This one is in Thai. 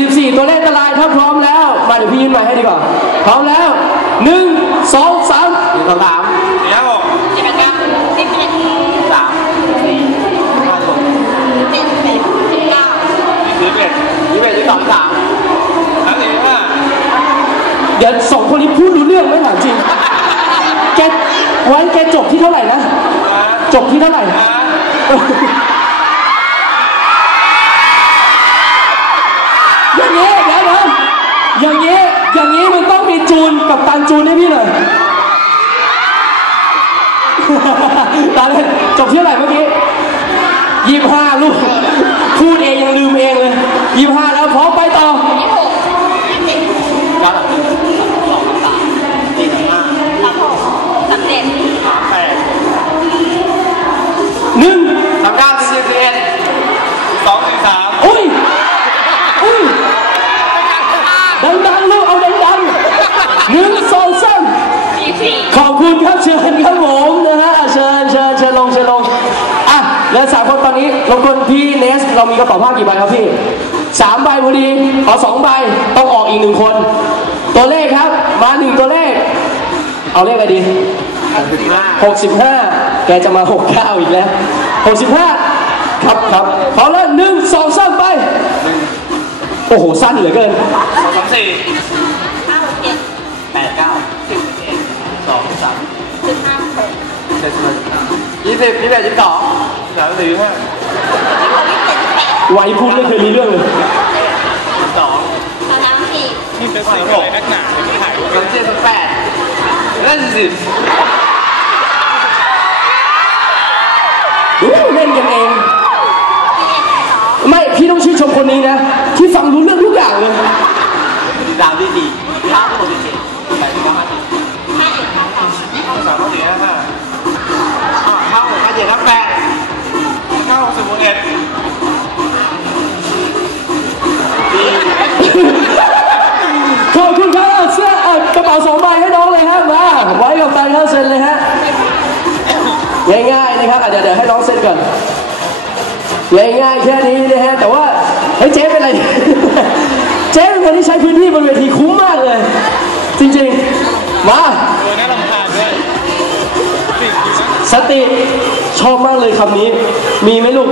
44 ตัวเลขตารางถ้าพร้อมแล้ว มาเดี๋ยวพี่ยื่นมาให้ดีกว่า พร้อมแล้ว 1 2 3หนึ่งสองสามสี่ห้าหกสิบเอ็ดเก้าสิบเอ็ดสามสี่ห้าหกสิบเอ็ดสิบเก้าสี่สิบเอ็ดยี่สิบเอ็ดยี่สิบสองยี่สิบสามสามสี่ห้าเดี๋ยวสองคนนี้พูดรู้เรื่องไหมถามจริง แกไว้แกจบที่เท่าไหร่นะนะจบที่เท่าไหร่ อย่างนี้ อย่างนี้มันต้องมีจูนกับตันจูนให้พี่หน่อยตาเลยจบที่เท่าไหร่เมื่อกี้ยี่ห้าลูก พูดเองยังลืมเองเลยยี่ห้าแล้วพร้อมไปต่อยี่สิบหกยี่สิบเจ็ดเก้าสามหนึ่ แล้วสามคนตอนนี้รบกวนพี่เนส เรามีกระเป๋าผ้ากี่ใบครับพี่สามใบพอดีขอสองใบต้องออกอีกหนึ่งคน ตัวเลขครับ มาหนึ่งตัวเลข เอาเลขอะไรดีหกสิบห้าหกสิบห้าแกจะมาหกเก้าอีกแล้วหกสิบห้าครับครับพร้อมแล้วหนึ่งสองสามไป โอ้โห สั้นเหลือเกินสองสามสี่ห้าหกเจ็ดแปดเก้าสิบเอ็ดสองสามสิบห้าหกเจ็ดสิบยี่สิบยี่สิบเอ็ดยี่สิบสอง สามสี่ห้ายี่สิบหกยี่สิบเจ็ดยี่สิบแปดไว้พูดไม่เคยมีเรื่องเลยยี่สิบสองสามสามสี่นี่เป็นสี่หกนักหนาไม่ถ่ายสามเจ็ดสิบแปดแล้วสิบอู้เล่นกันเองสี่เอ็ดสี่สอง ไม่ พี่ต้องชื่นชมคนนี้นะ ที่ฟังรู้เรื่องทุกอย่างเลยสามที่สี่ห้าที่หกสิบเจ็ด ครับอะเดี๋ยวเดี๋ยวให้น้องเซ็นก่อนง่ายๆแค่นี้นะฮะแต่ว่าเฮ้ยเจ๊เป็นไร เจ๊เป็นคนที่ใช้พื้นที่บนเวทีคุ้มมากเลย จริงๆ มาเออน่ารำคาญด้วยสี่สี่นะสติชอบมากเลยคำนี้ มีไหมลูก